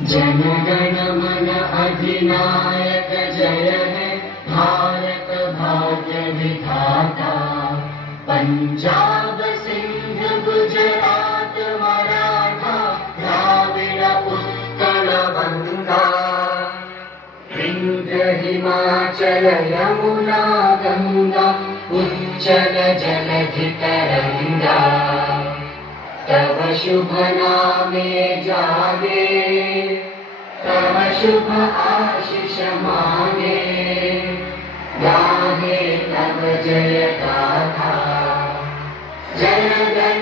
जनगण मन अधिनायक जय है भारत भाग्य विधाता। पंजाब सिंध गुजरात मराठा द्राविड़ उत्कल बंगा। विंध्य हिमाचल यमुना गंगा उच्चल जलधि तरंगा। तव शुभ नामे जागे तव शुभ आशीष मांगे। गाहे तव जय गाथा जय जय